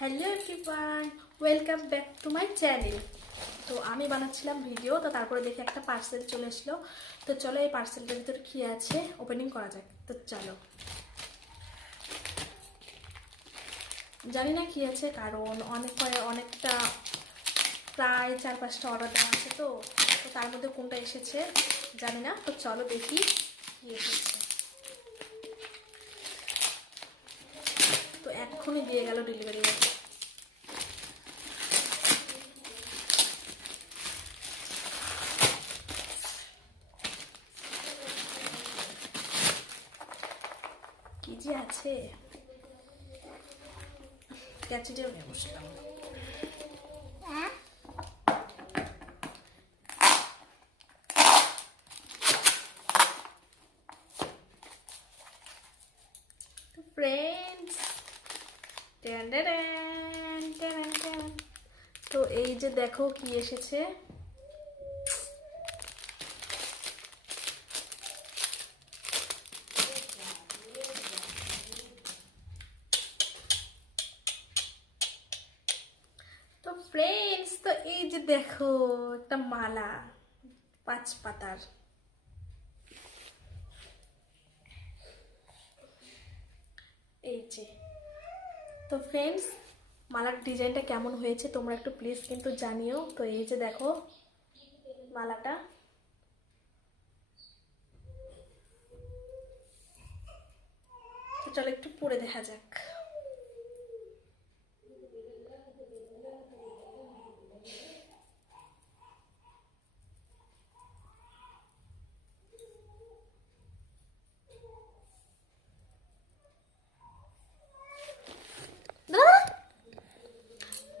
Hello everyone, welcome back to my channel. তো আমি বানাচ্ছিলাম ভিডিও, তো তারপরে দেখে একটা পার্সেল চলে এসলো। তো চলো এই পার্সেলটার ভিতরে কী আছে ওপেনিং করা যাক। তো চলো, জানি না কী আছে, কারণ অনেকটা প্রায় 4-5টা অর্ডার দেওয়া আছে। তো তার মধ্যে কোনটা এসেছে জানি না। তো চলো দেখি কী এসেছে। তো এক্ষুনি দিয়ে গেল ডেলিভারি বয়। কি যে আছে, ক্যাচিটাও নিয়ে বসলাম। ফ্রেন্ডস, তো এই যে দেখো কি এসেছে। তো ফ্রেন্ডস, তো এই যে দেখো একটা মালা 5 পাতার। এই যে, তো ফ্রেন্ডস মালার ডিজাইনটা কেমন হয়েছে তোমরা একটু প্লিজ কিন্তু জানিও। তো এই যে দেখো মালাটা, তো চলো একটু পরে দেখা যাক।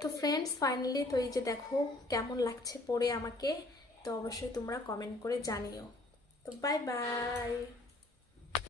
তো ফ্রেন্ডস ফাইনালি, তো এই যে দেখো কেমন লাগছে পরে আমাকে। তো অবশ্যই তোমরা কমেন্ট করে জানিও। তো বাই বাই।